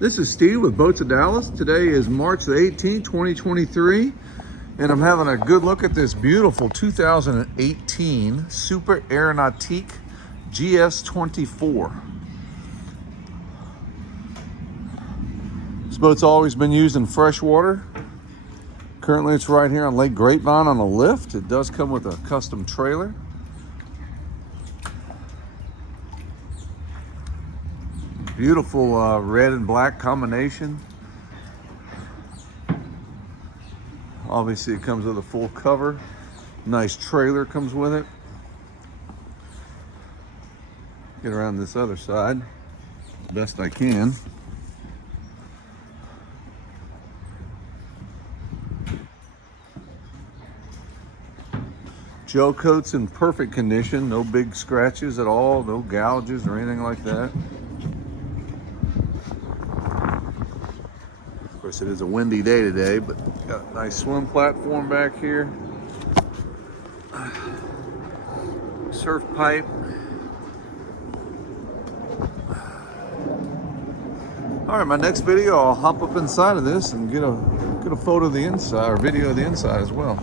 This is Steve with Boats of Dallas. Today is March the 18th, 2023, and I'm having a good look at this beautiful 2018 Super Nautique GS 24. This boat's always been used in freshwater. Currently it's right here on Lake Grapevine on a lift. It does come with a custom trailer. Beautiful red and black combination. Obviously it comes with a full cover. Nice trailer comes with it. Get around this other side best I can. Gel coat's in perfect condition. No big scratches at all. No gouges or anything like that. Of course, it is a windy day today, but got a nice swim platform back here. Surf pipe. All right, my next video, I'll hop up inside of this and get a photo of the inside or video of the inside as well.